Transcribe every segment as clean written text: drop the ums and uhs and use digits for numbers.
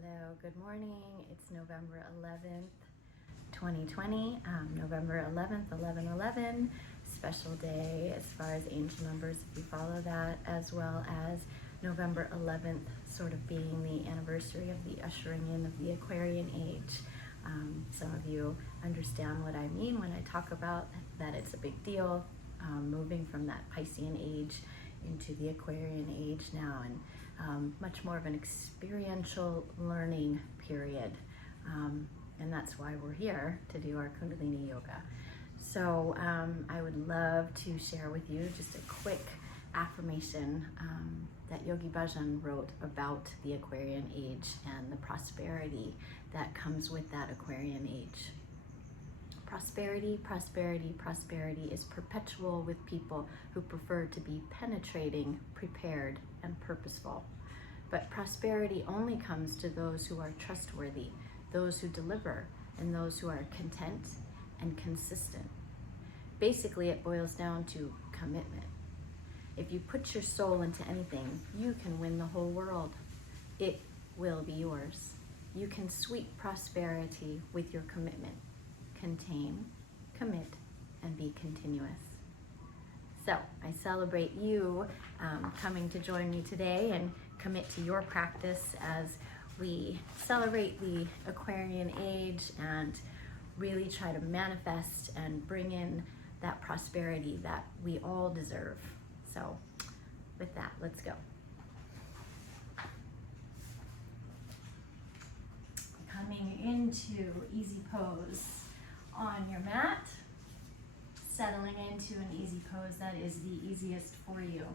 Hello, good morning. It's November 11th, 2020. November 11th, 11/11, special day as far as angel numbers, if you follow that, as well as November 11th sort of being the anniversary of the ushering in of the Aquarian Age. Some of you understand what I mean when I talk about that it's a big deal, moving from that Piscean age into the Aquarian age now, and much more of an experiential learning period. And that's why we're here to do our Kundalini Yoga. So I would love to share with you just a quick affirmation that Yogi Bhajan wrote about the Aquarian age and the prosperity that comes with that Aquarian age. Prosperity, prosperity, prosperity is perpetual with people who prefer to be penetrating, prepared, and purposeful. But prosperity only comes to those who are trustworthy, those who deliver, and those who are content and consistent. Basically, it boils down to commitment. If you put your soul into anything, you can win the whole world. It will be yours. You can sweep prosperity with your commitment. Contain, commit, and be continuous. So I celebrate you coming to join me today and commit to your practice as we celebrate the Aquarian age and really try to manifest and bring in that prosperity that we all deserve. So with that, let's go. Coming into easy pose on your mat, settling into an easy pose that is the easiest for you.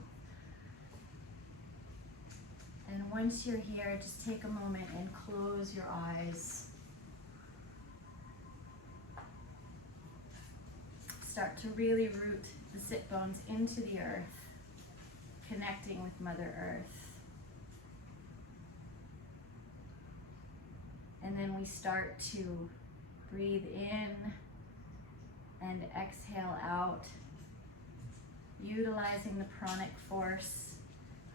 And once you're here, just take a moment and close your eyes. Start to really root the sit bones into the earth, connecting with Mother Earth. And then we start to breathe in and exhale out, utilizing the pranic force,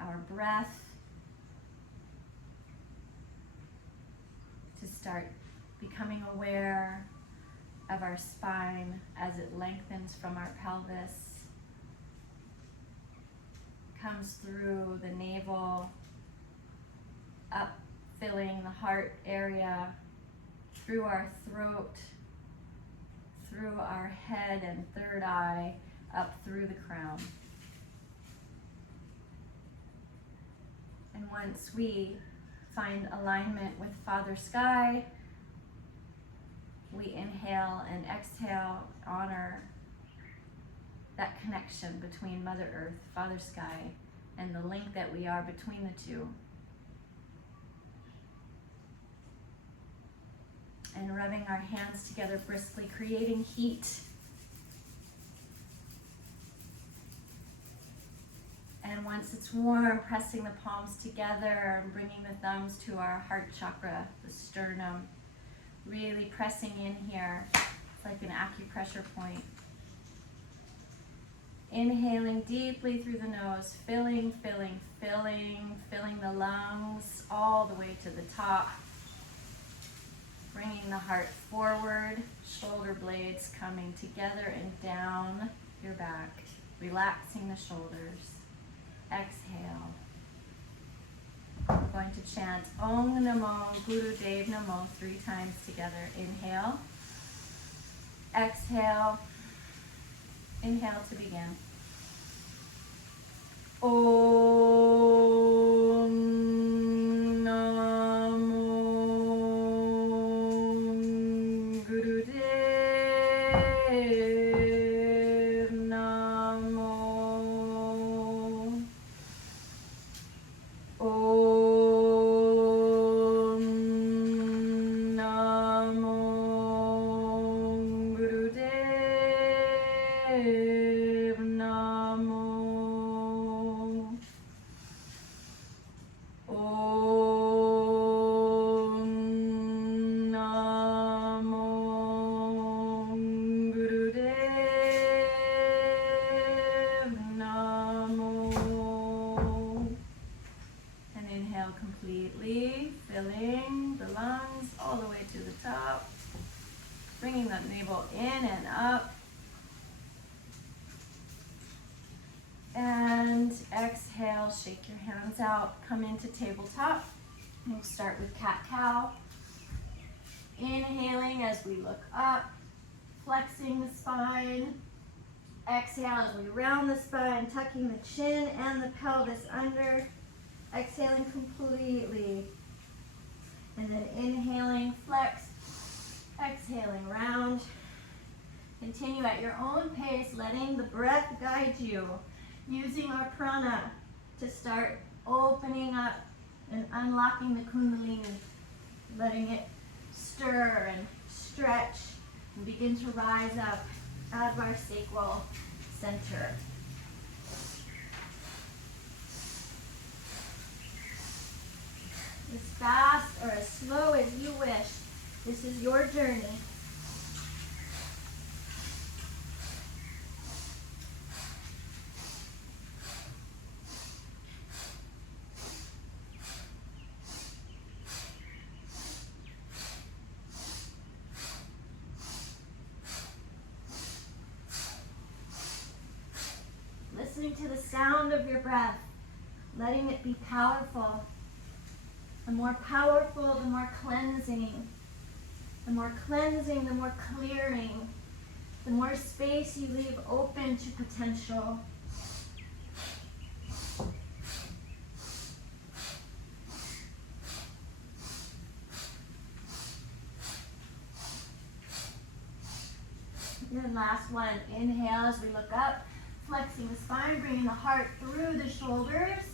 our breath, to start becoming aware of our spine as it lengthens from our pelvis, comes through the navel, up, filling the heart area, through our throat, through our head and third eye, up through the crown. And once we find alignment with Father Sky, we inhale and exhale, honor that connection between Mother Earth, Father Sky, and the link that we are between the two. And rubbing our hands together briskly, creating heat. And once it's warm, pressing the palms together and bringing the thumbs to our heart chakra, the sternum. Really pressing in here. It's like an acupressure point. Inhaling deeply through the nose, filling, filling, filling, filling the lungs all the way to the top. Bringing the heart forward, shoulder blades coming together and down your back, relaxing the shoulders. Exhale. We're going to chant Om Namo Guru Dev Namo 3 times together. Inhale. Exhale. Inhale to begin. Om Namo Guru Dev Namo. Om Namo Guru Dev Namo. Filling the lungs all the way to the top. Bringing the navel in and up. And exhale, shake your hands out. Come into tabletop. We'll start with cat-cow. Inhaling as we look up. Flexing the spine. Exhale as we round the spine, tucking the chin and the pelvis under. Exhaling completely. And then inhaling, flex. Exhaling, round. Continue at your own pace, letting the breath guide you. Using our prana to start opening up and unlocking the kundalini. Letting it stir and stretch and begin to rise up out of our sacral center. As fast or as slow as you wish. This is your journey. Listening to the sound of your breath, letting it be powerful. The more powerful, the more cleansing. The more cleansing, the more clearing. The more space you leave open to potential. And then last one, inhale as we look up, flexing the spine, bringing the heart through the shoulders.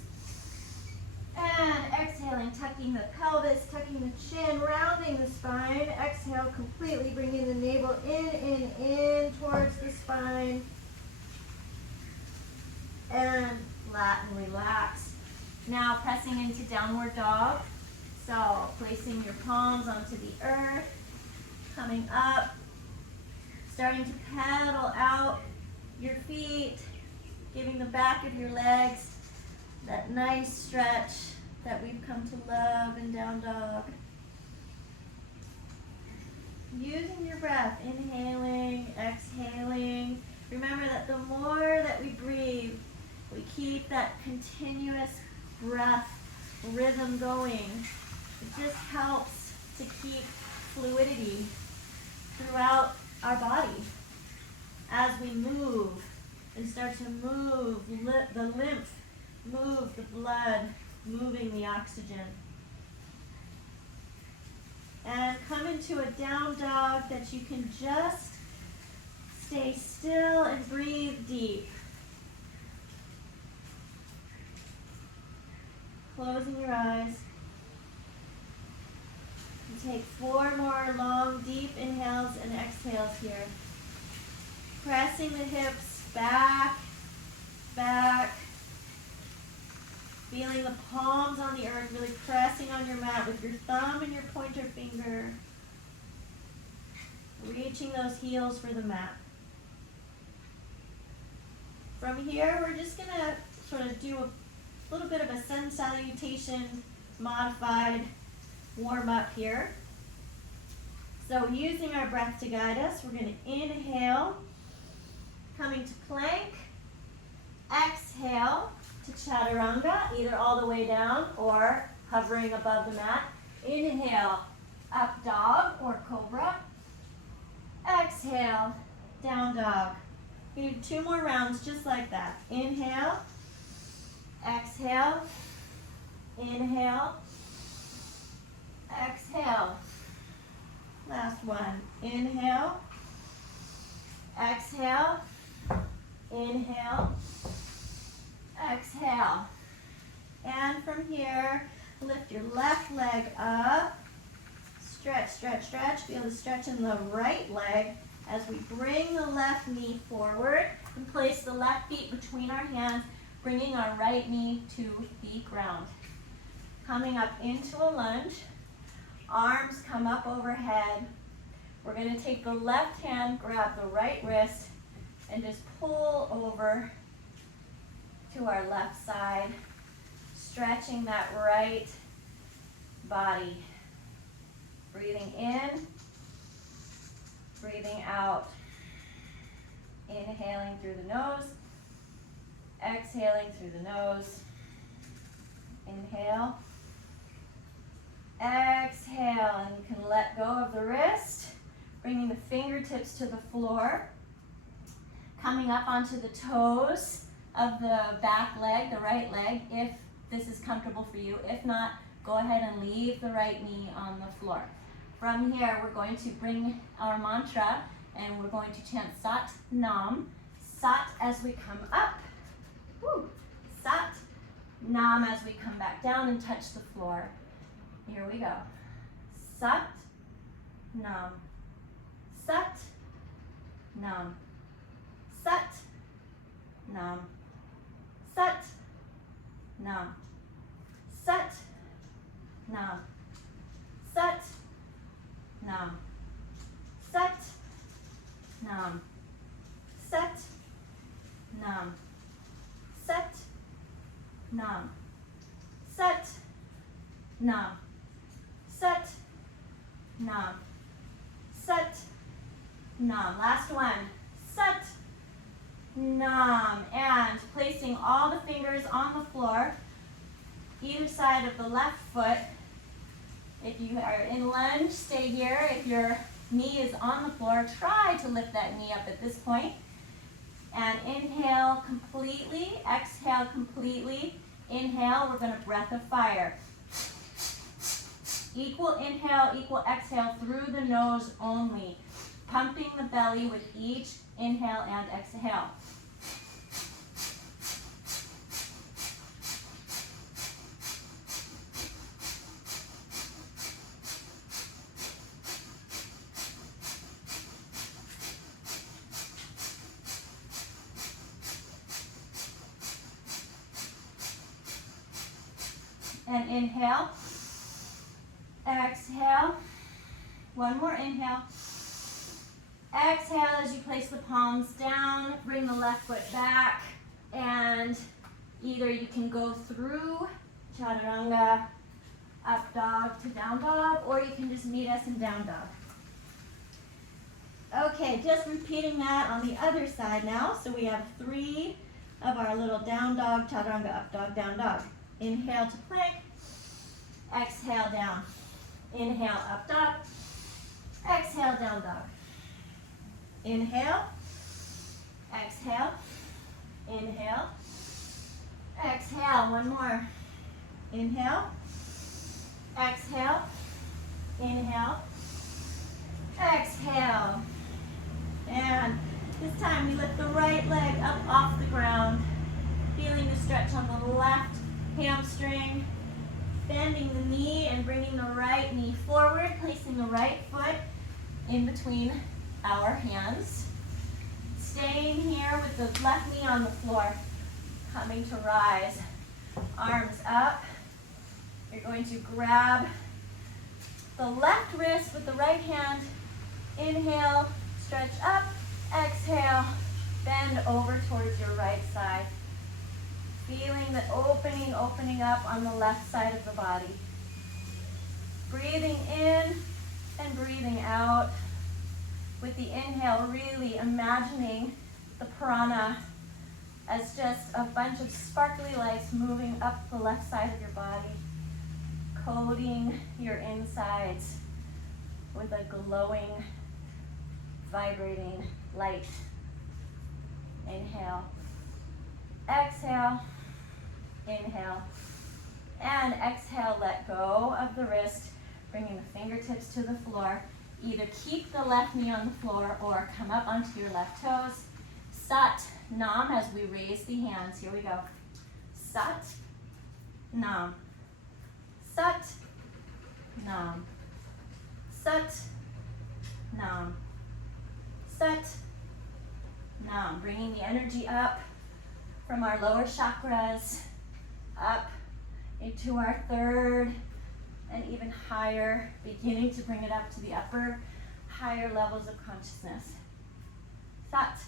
And exhaling, tucking the pelvis, tucking the chin, rounding the spine. Exhale completely, bringing the navel in towards the spine. And flat and relax. Now pressing into downward dog. So placing your palms onto the earth, coming up, starting to pedal out your feet, giving the back of your legs that nice stretch that we've come to love in down dog. Using your breath, inhaling, exhaling. Remember that the more that we breathe, we keep that continuous breath rhythm going. It just helps to keep fluidity throughout our body as we move and start to move the lymph, move the blood, moving the oxygen. And come into a down dog that you can just stay still and breathe deep. Closing your eyes. And take 4 more long, deep inhales and exhales here. Pressing the hips back, back. Feeling the palms on the earth, really pressing on your mat with your thumb and your pointer finger. Reaching those heels for the mat. From here, we're just going to sort of do a little bit of a sun salutation, modified warm-up here. So using our breath to guide us, we're going to inhale, coming to plank, exhale to chaturanga, either all the way down or hovering above the mat. Inhale, up dog or cobra. Exhale, down dog. You do 2 more rounds just like that. Inhale, exhale, inhale, exhale. Last one. Inhale, exhale, inhale, exhale. And from here, lift your left leg up. Stretch, stretch, stretch. Feel the stretch in the right leg as we bring the left knee forward and place the left feet between our hands, bringing our right knee to the ground. Coming up into a lunge. Arms come up overhead. We're going to take the left hand, grab the right wrist, and just pull over to our left side, stretching that right body. Breathing in, breathing out. Inhaling through the nose, exhaling through the nose. Inhale, exhale, and you can let go of the wrist, bringing the fingertips to the floor, coming up onto the toes of the back leg, the right leg, if this is comfortable for you. If not, go ahead and leave the right knee on the floor. From here, we're going to bring our mantra and we're going to chant Sat Nam. Sat as we come up. Woo. Sat Nam as we come back down and touch the floor. Here we go. Sat Nam. Sat Nam. Sat Nam. Sat Nam. Sat Nam. Sat Nam. Sat Nam. Sat Nam. Sat Nam. Sat Nam. Sat Nam. Sat Nam. Last one. Sat Nam. And placing all the fingers on the floor, either side of the left foot. If you are in lunge, stay here. If your knee is on the floor, try to lift that knee up at this point. And inhale completely, exhale completely. Inhale, we're going to breath of fire. Equal inhale, equal exhale through the nose only. Pumping the belly with each inhale and exhale. And inhale, exhale, one more inhale, exhale as you place the palms down, bring the left foot back, and either you can go through chaturanga, up dog to down dog, or you can just meet us in down dog. Okay, just repeating that on the other side now. So we have 3 of our little down dog, chaturanga, up dog, down dog. Inhale to plank, exhale down. Inhale, up dog, exhale, down dog. Inhale, exhale, inhale, exhale. One more. Inhale, exhale, inhale, exhale. And this time we lift the right leg up off the ground, feeling the stretch on the left hamstring, bending the knee and bringing the right knee forward, placing the right foot in between our hands. Staying here with the left knee on the floor, coming to rise. Arms up. You're going to grab the left wrist with the right hand. Inhale, stretch up, exhale, bend over towards your right side. Feeling the opening up on the left side of the body. Breathing in and breathing out. With the inhale, really imagining the prana as just a bunch of sparkly lights moving up the left side of your body, coating your insides with a glowing, vibrating light. Inhale, exhale, inhale, and exhale, let go of the wrist, bringing the fingertips to the floor. Either keep the left knee on the floor or come up onto your left toes. Sat Nam as we raise the hands. Here we go. Sat Nam. Sat Nam. Sat Nam. Sat Nam. Bringing the energy up from our lower chakras up into our third and even higher, beginning to bring it up to the upper, higher levels of consciousness. Sat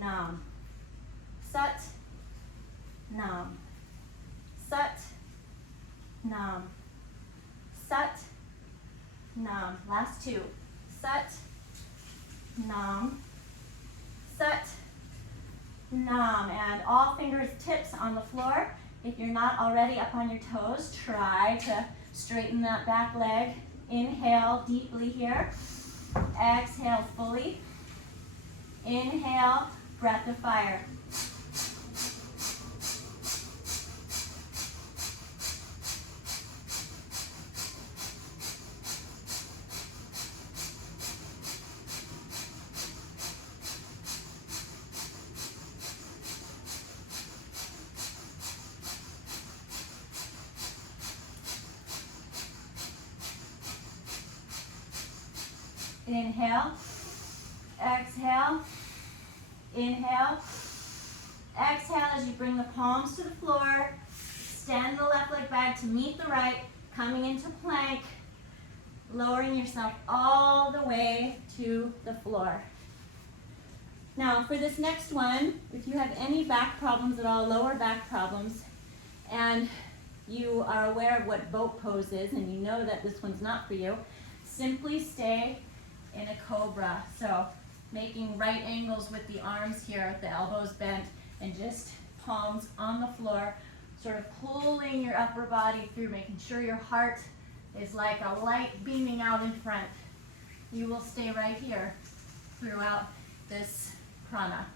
Nam. Sat Nam. Sat Nam. nam. Last two. Sat, nam, sat, nam. And all fingertips on the floor. If you're not already up on your toes, try to straighten that back leg. Inhale deeply here. Exhale fully. Inhale, breath of fire. Inhale, exhale, inhale, exhale as you bring the palms to the floor. Extend the left leg back to meet the right, coming into plank, lowering yourself all the way to the floor. Now for this next one, if you have any back problems at all, lower back problems, and you are aware of what boat pose is and you know that this one's not for you, simply stay in a cobra. So making right angles with the arms here, the elbows bent, and just palms on the floor, sort of pulling your upper body through, making sure your heart is like a light beaming out in front. You will stay right here throughout this prana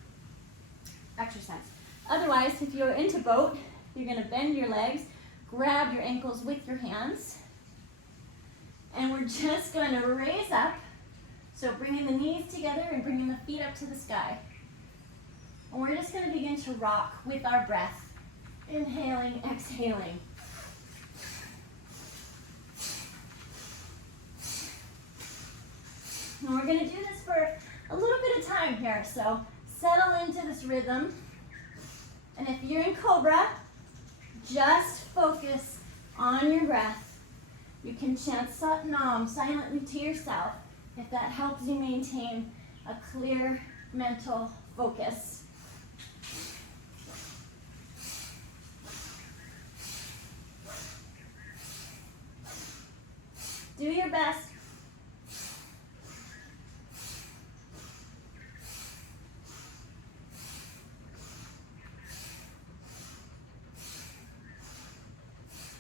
exercise. Otherwise, if you're into boat, you're going to bend your legs, grab your ankles with your hands, and we're just going to raise up. So bringing the knees together and bringing the feet up to the sky. And we're just going to begin to rock with our breath. Inhaling, exhaling. And we're going to do this for a little bit of time here. So settle into this rhythm. And if you're in cobra, just focus on your breath. You can chant Sat Nam silently to yourself, if that helps you maintain a clear mental focus. Do your best.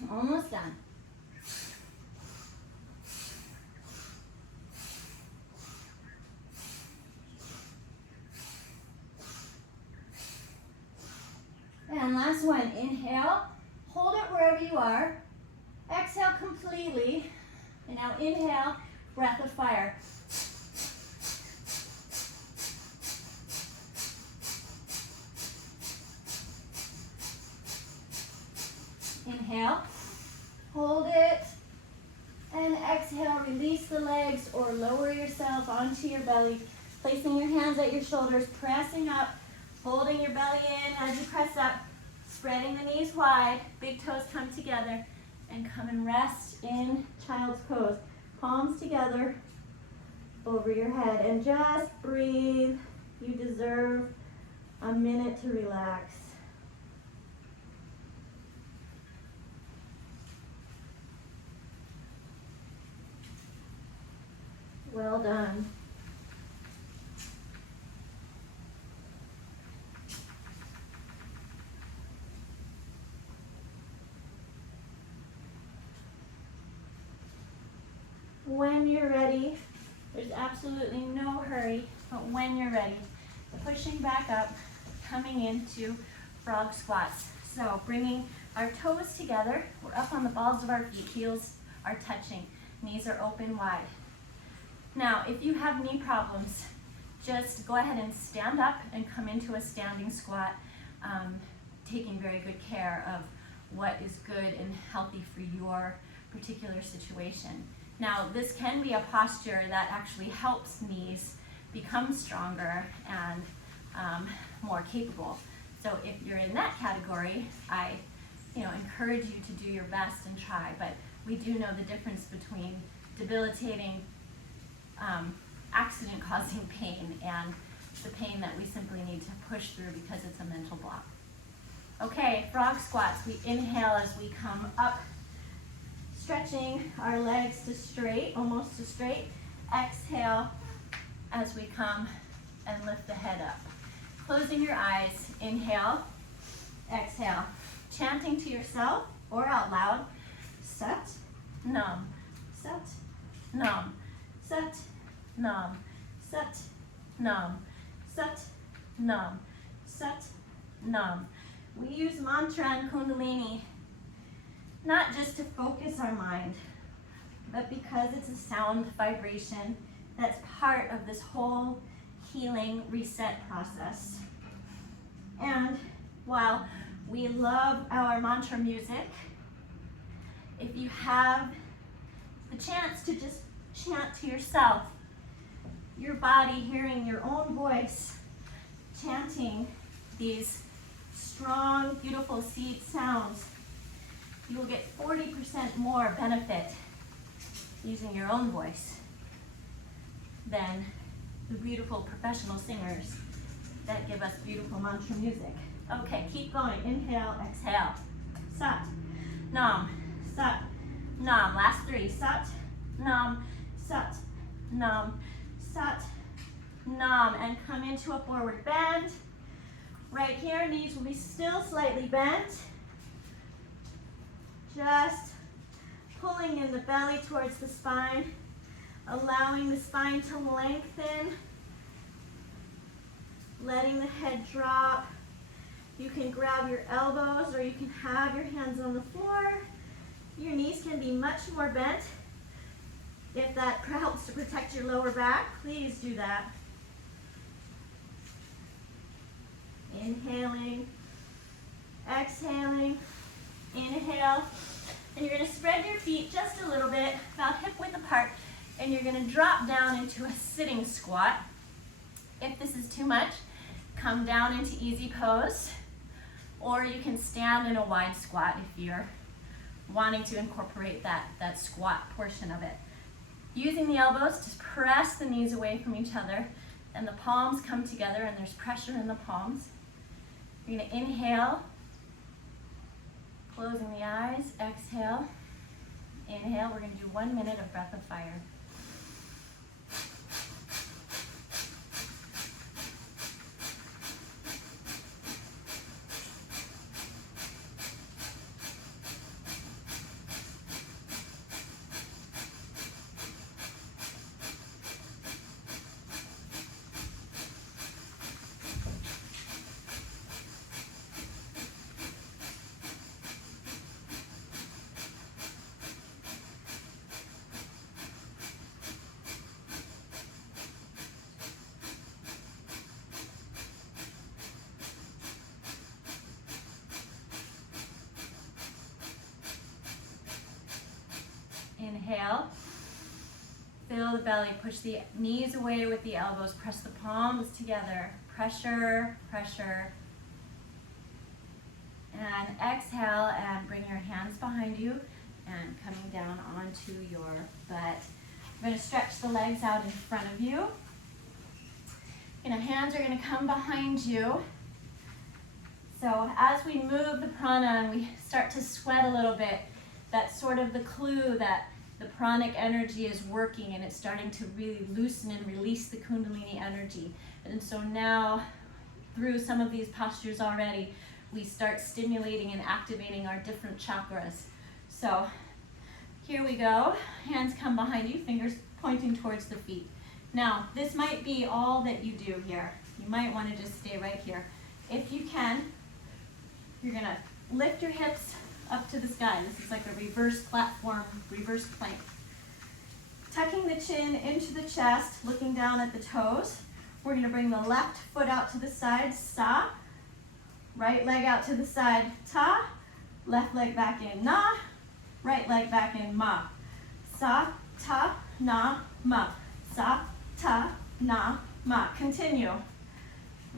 Almost done. And last one, inhale, hold it wherever you are, exhale completely, and now inhale, breath of fire. Inhale, hold it, and exhale, release the legs or lower yourself onto your belly, placing your hands at your shoulders, pressing up, holding your belly in as you press up, spreading the knees wide, big toes come together, and come and rest in child's pose. Palms together over your head, and just breathe. You deserve a minute to relax. Well done. When you're ready, there's absolutely no hurry, but when you're ready, pushing back up, coming into frog squats. So bringing our toes together, we're up on the balls of our feet, heels are touching, knees are open wide. Now, if you have knee problems, just go ahead and stand up and come into a standing squat, taking very good care of what is good and healthy for your particular situation. Now, this can be a posture that actually helps knees become stronger and more capable. So if you're in that category, I encourage you to do your best and try, but we do know the difference between debilitating accident-causing pain and the pain that we simply need to push through because it's a mental block. Okay, frog squats. We inhale as we come up, stretching our legs to straight, almost to straight. Exhale as we come and lift the head up. Closing your eyes, inhale, exhale. Chanting to yourself or out loud, Sat, Nam, Sat, Nam, Sat, Nam, Sat, Nam, Sat, Nam, Sat, Nam. We use mantra and kundalini not just to focus our mind, but because it's a sound vibration that's part of this whole healing reset process. And while we love our mantra music, if you have the chance to just chant to yourself, your body hearing your own voice, chanting these strong, beautiful seed sounds, you will get 40% more benefit using your own voice than the beautiful professional singers that give us beautiful mantra music. Okay, keep going. Inhale, exhale. Sat, Nam, Sat, Nam. Last three. Sat, Nam, Sat, Nam, Sat, Nam. And come into a forward bend. Right here, knees will be still slightly bent. Just pulling in the belly towards the spine, allowing the spine to lengthen, letting the head drop. You can grab your elbows or you can have your hands on the floor. Your knees can be much more bent. If that helps to protect your lower back, please do that. Inhaling, exhaling, inhale. And you're going to spread your feet just a little bit, about hip width apart, and you're going to drop down into a sitting squat. If this is too much, come down into easy pose, or you can stand in a wide squat if you're wanting to incorporate that squat portion of it. Using the elbows to press the knees away from each other, and the palms come together and there's pressure in the palms. You're going to inhale, closing the eyes, exhale, inhale. We're going to do 1 minute of breath of fire. Inhale, fill the belly, push the knees away with the elbows, press the palms together, pressure, pressure. And exhale and bring your hands behind you and coming down onto your butt. We're going to stretch the legs out in front of you. Hands are going to come behind you. So as we move the prana and we start to sweat a little bit, that's sort of the clue that the pranic energy is working and it's starting to really loosen and release the kundalini energy. And so now, through some of these postures already, we start stimulating and activating our different chakras. So here we go. Hands come behind you, fingers pointing towards the feet. Now, this might be all that you do here. You might want to just stay right here. If you can, you're going to lift your hips up to the sky. This is like a reverse platform, reverse plank. Tucking the chin into the chest, looking down at the toes. We're going to bring the left foot out to the side, sa. Right leg out to the side, ta. Left leg back in, na. Right leg back in, ma. Sa, ta, na, ma. Sa, ta, na, ma. Continue.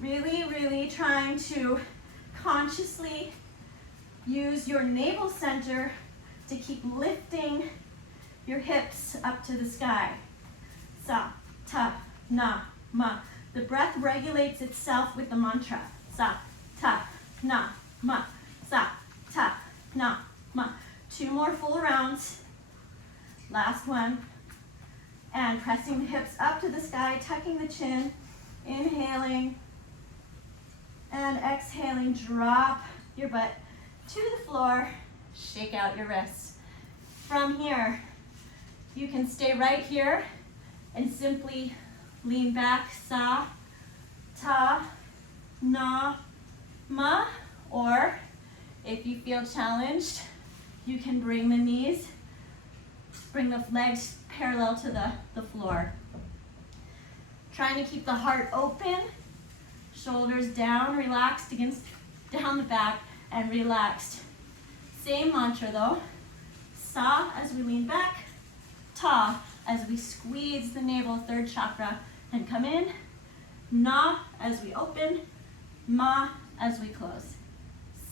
Really, really trying to consciously use your navel center to keep lifting your hips up to the sky. Sa, ta, na, ma. The breath regulates itself with the mantra. Sa, ta, na, ma. Sa, ta, na, ma. 2 more full rounds. Last one. And pressing the hips up to the sky, tucking the chin, inhaling, and exhaling. Drop your butt to the floor, shake out your wrists. From here, you can stay right here and simply lean back, sa, ta, na, ma, or if you feel challenged, you can bring the knees, bring the legs parallel to the floor. Trying to keep the heart open, shoulders down, relaxed against, down the back, and relaxed. Same mantra though. Sa as we lean back, ta as we squeeze the navel, third chakra, and come in. Na as we open, ma as we close.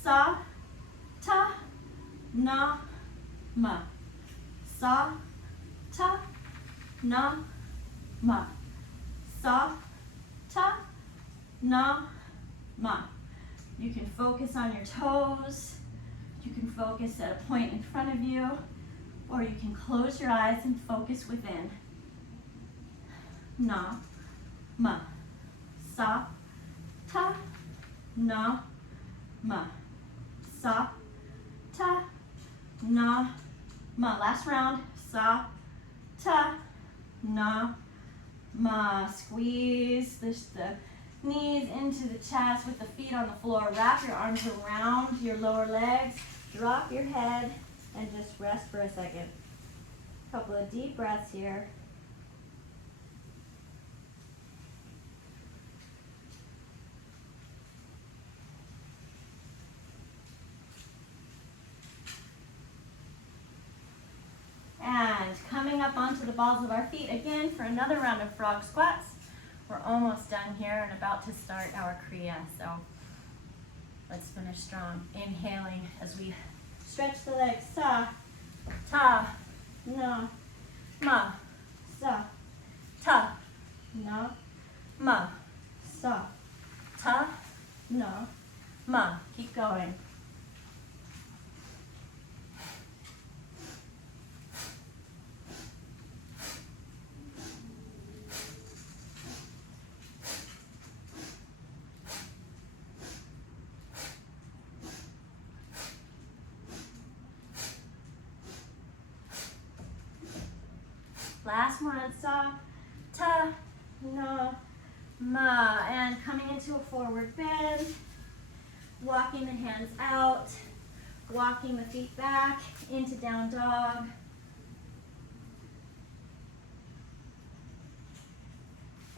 Sa, ta, na, ma. Sa, ta, na, ma. Sa, ta, na, ma. You can focus on your toes. You can focus at a point in front of you, or you can close your eyes and focus within. Na, ma. Sa, ta, na, ma. Sa, ta, na, ma. Last round. Sa, ta, na, ma. Squeeze the knees into the chest with the feet on the floor. Wrap your arms around your lower legs. Drop your head and just rest for a second. Couple of deep breaths here. And coming up onto the balls of our feet again for another round of frog squats. We're almost done here and about to start our Kriya, so let's finish strong. Inhaling as we stretch the legs. Sa, ta, na, ma. Sa, ta, na, ma. Sa, ta, na, ma. Keep going. Last one, sa, ta, na, ma. And coming into a forward bend, walking the hands out, walking the feet back into down dog.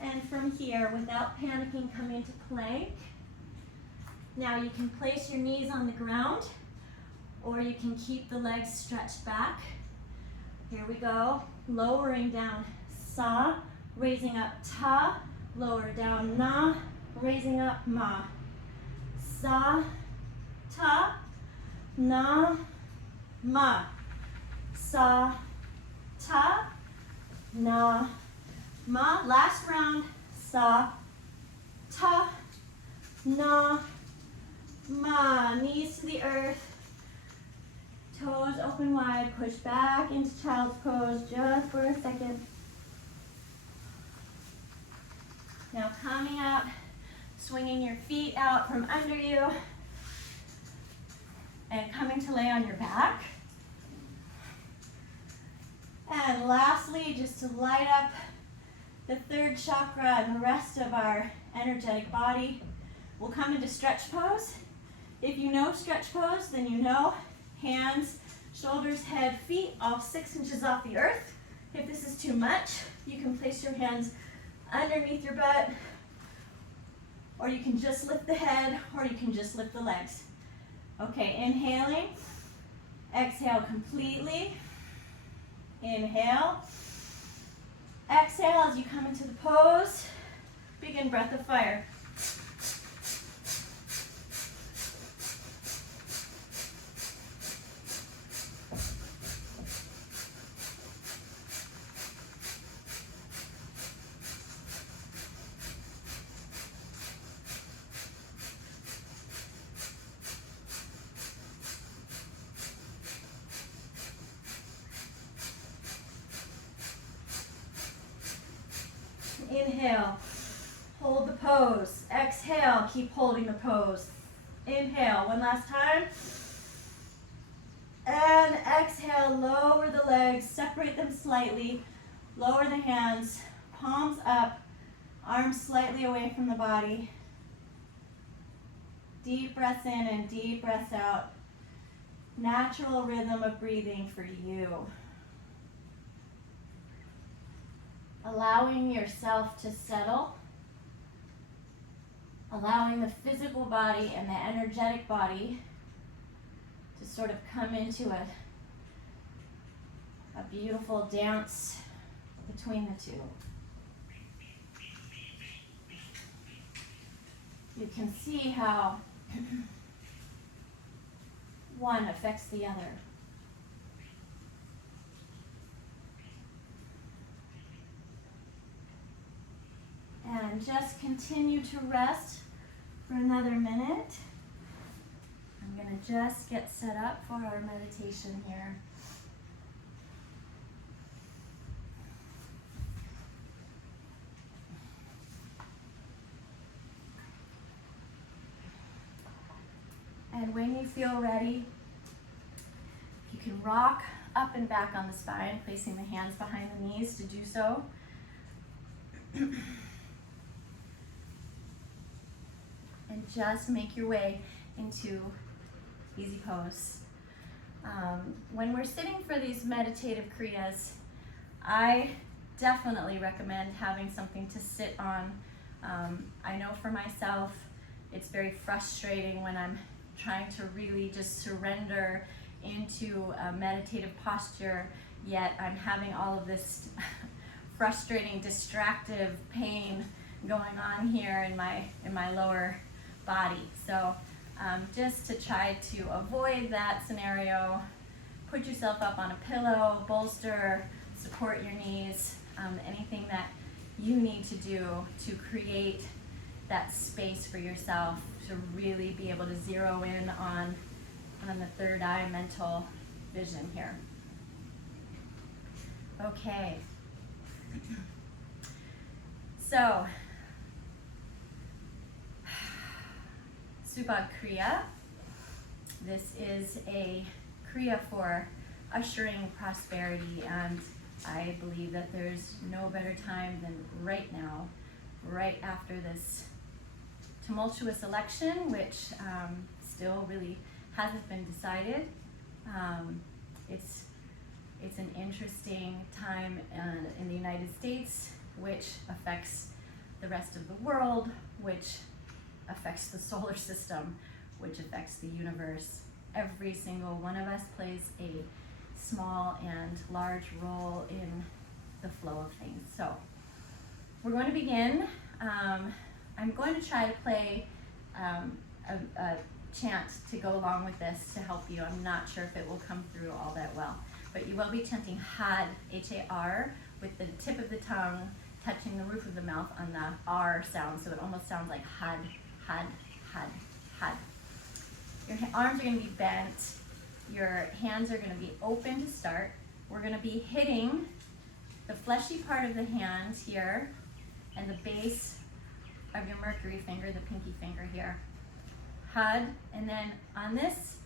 And from here, without panicking, come into plank. Now you can place your knees on the ground, or you can keep the legs stretched back. Here we go. Lowering down, sa, raising up, ta, lower down, na, raising up, ma. Sa, ta, na, ma. Sa, ta, na, ma. Last round, sa, ta, na, ma. Knees to the earth. Toes open wide, push back into child's pose just for a second. Now coming up, swinging your feet out from under you, and coming to lay on your back. And lastly, just to light up the third chakra and the rest of our energetic body, we'll come into stretch pose. If you know stretch pose, then you know. Hands, shoulders, head, feet, all 6 inches off the earth. If this is too much, you can place your hands underneath your butt, or you can just lift the head, or you can just lift the legs. Okay, inhaling, exhale completely. Inhale, exhale as you come into the pose. Begin breath of fire. Inhale, hold the pose. Exhale, keep holding the pose. Inhale, one last time. And exhale, lower the legs, separate them slightly. Lower the hands, palms up, arms slightly away from the body. Deep breaths in and deep breaths out. Natural rhythm of breathing for you. Allowing yourself to settle. Allowing the physical body and the energetic body to sort of come into a beautiful dance between the two. You can see how one affects the other. And just continue to rest for another minute. I'm going to just get set up for our meditation here. And when you feel ready, you can rock up and back on the spine, placing the hands behind the knees to do so. And just make your way into easy pose. When we're sitting for these meditative kriyas, I definitely recommend having something to sit on. I know for myself, it's very frustrating when I'm trying to really just surrender into a meditative posture, yet I'm having all of this frustrating, distractive pain going on here in my lower body. So just to try to avoid that scenario, put yourself up on a pillow, bolster, support your knees, anything that you need to do to create that space for yourself to really be able to zero in on the third eye mental vision here. Okay. So, Subhag Kriya. This is a Kriya for ushering prosperity, and I believe that there's no better time than right now, right after this tumultuous election, which still really hasn't been decided. It's an interesting time in the United States, which affects the rest of the world, which affects the solar system, which affects the universe. Every single one of us plays a small and large role in the flow of things. So we're going to begin. I'm going to try to play a chant to go along with this to help you. I'm not sure if it will come through all that well, but you will be chanting Had, H-A-R, with the tip of the tongue touching the roof of the mouth on the R sound, so it almost sounds like Had, Had, Had, Had. Your arms are going to be bent. Your hands are going to be open to start. We're going to be hitting the fleshy part of the hand here and the base of your Mercury finger, the pinky finger here. Had, and then on this,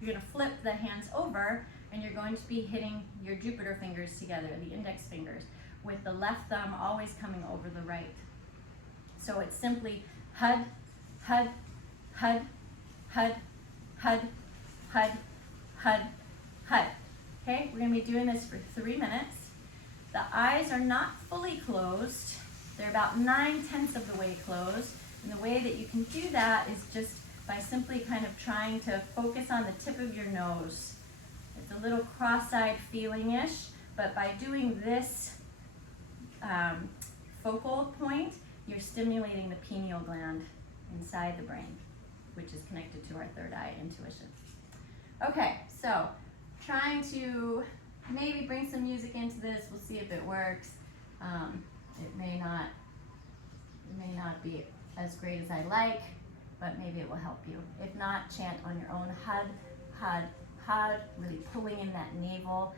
you're going to flip the hands over and you're going to be hitting your Jupiter fingers together, the index fingers, with the left thumb always coming over the right. So it's simply Had, Had, Had, Had, Had, Had, Had, Had. Okay, we're going to be doing this for 3 minutes. The eyes are not fully closed. They're about 9/10 of the way closed. And the way that you can do that is just by simply kind of trying to focus on the tip of your nose. It's a little cross-eyed feeling-ish, but by doing this focal point, you're stimulating the pineal gland inside the brain, which is connected to our third eye intuition. Okay, so trying to maybe bring some music into this. We'll see if it works. It may not be as great as I like, but maybe it will help you. If not, chant on your own. Had, Had, Had, really pulling in that navel.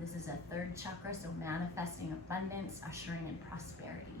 This is a third chakra, so manifesting abundance, ushering in prosperity.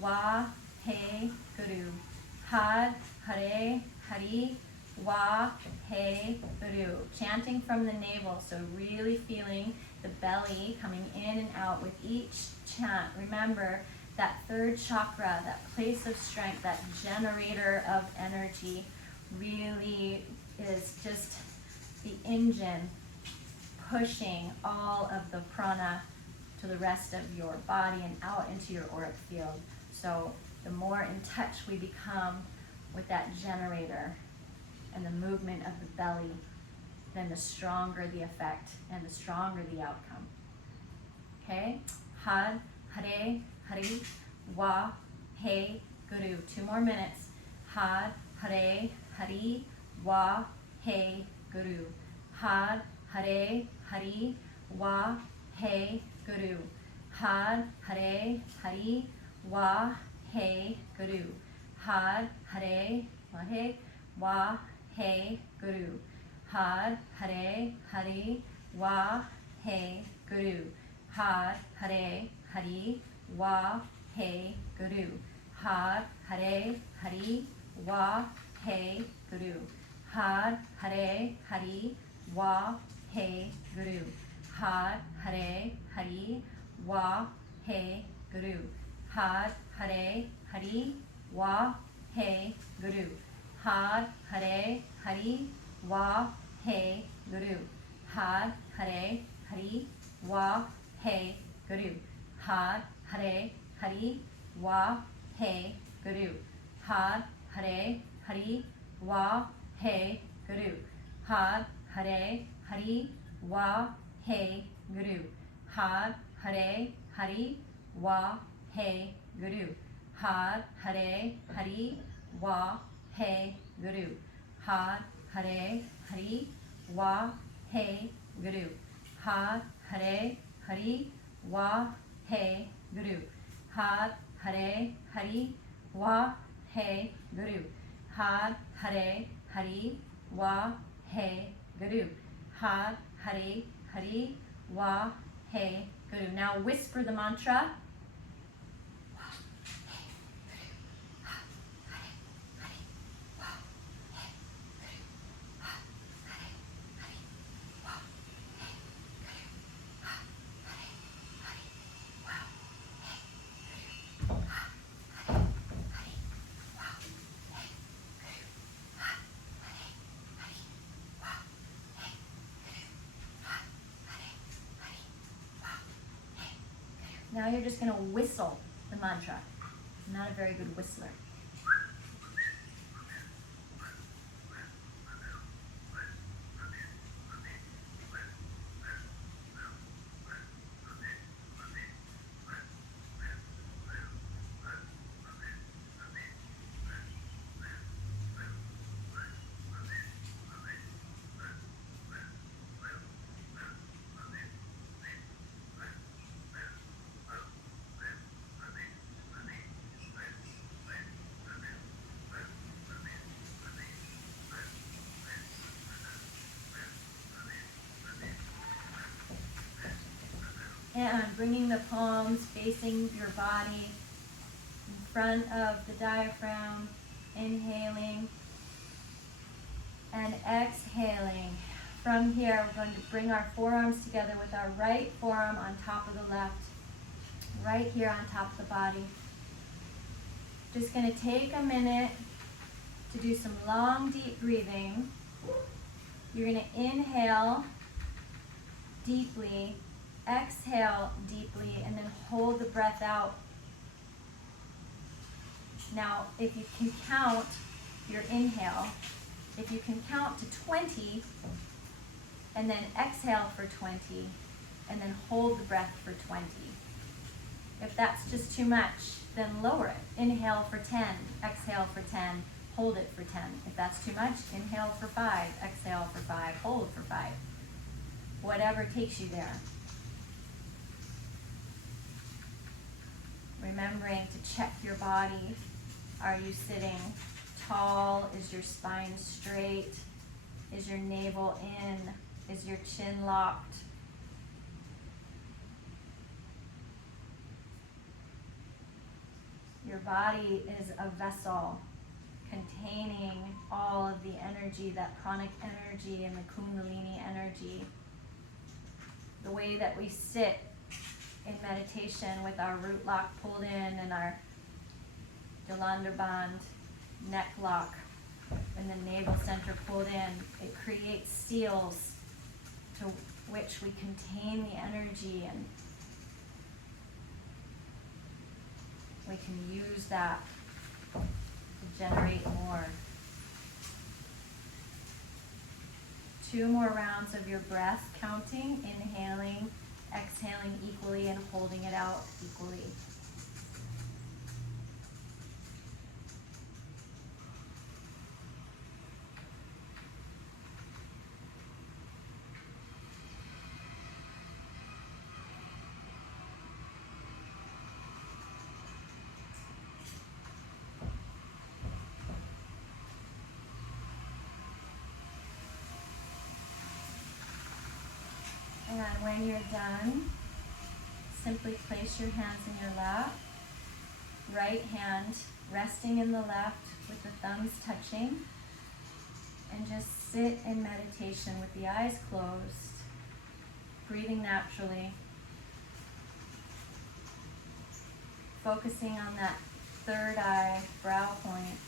wa, he, guru. Had, hare, hari, wa, he, guru. Chanting from the navel, so really feeling the belly coming in and out with each chant. Remember that third chakra, that place of strength, that generator of energy really is just the engine pushing all of the prana to the rest of your body and out into your auric field. So the more in touch we become with that generator and the movement of the belly, then the stronger the effect and the stronger the outcome. Okay? Had, hare, hari, wa, he, guru. 2 more minutes. Had, hare, hari, wa, he, guru. Had, hare, hari, wa, he, guru. Had, hare, hari, wa, he, guru. Had, hare, wa, he, guru. Had, hare, hari, wa, he, guru. Had, hare, hari, wa, he, guru. Had, hare, hari, wa, he, guru. Had, hare, hari, wa, he, guru. Had, hare, hari, wa, he, guru. Had, hare, hari, wa, he, guru. Had, hare, hari, wa, he, guru. Had, hare, hari, wa, he, guru. Had, hare, hari, wa, he, guru. Had, hare, hari, wa, he, guru. Had, hare, hari, wa, he, guru. Had, hare, hari, wa, he, guru. Had, hare, hari, wa, he, guru. Had, hare, hari, wa, he, guru. Had, hare, hari, wa, he, guru. Had, hare, hari, wa, he, guru. Had, hare, hari, wa, he, guru. Had, hare, hari, wa, he, guru. Now whisper the mantra. Now you're just going to whistle the mantra. I'm not a very good whistler. And bringing the palms facing your body in front of the diaphragm, inhaling and exhaling. From here, we're going to bring our forearms together with our right forearm on top of the left, right here on top of the body. Just going to take a minute to do some long, deep breathing. You're going to inhale deeply, exhale deeply, and then hold the breath out. Now, if you can count your inhale, if you can count to 20, and then exhale for 20, and then hold the breath for 20. If that's just too much, then lower it. Inhale for 10, exhale for 10, hold it for 10. If that's too much, inhale for 5, exhale for 5, hold for 5. Whatever takes you there. Remembering to check your body. Are you sitting tall? Is your spine straight? Is your navel in? Is your chin locked? Your body is a vessel containing all of the energy, that pranic energy and the kundalini energy. The way that we sit in meditation with our root lock pulled in and our Jalandhar band neck lock and the navel center pulled in, it creates seals to which we contain the energy, and we can use that to generate more. 2 more rounds of your breath, counting, inhaling, exhaling equally, and holding it out equally. And when you're done, simply place your hands in your lap, right hand resting in the left with the thumbs touching, and just sit in meditation with the eyes closed, breathing naturally, focusing on that third eye, brow point.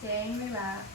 Staying relaxed.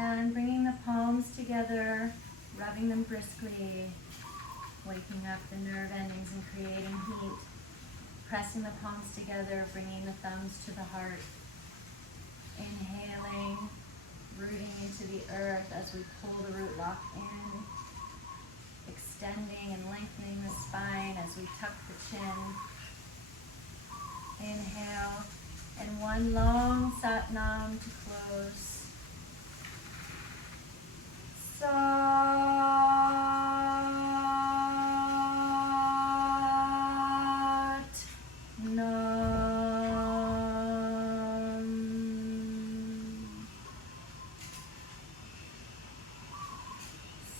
And bringing the palms together, rubbing them briskly, waking up the nerve endings and creating heat. Pressing the palms together, bringing the thumbs to the heart. Inhaling, rooting into the earth as we pull the root lock in. Extending and lengthening the spine as we tuck the chin. Inhale, and one long Sat Nam to close. Sat Nam.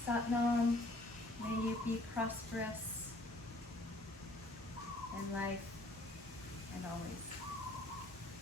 Sat Nam, may you be prosperous in life and always.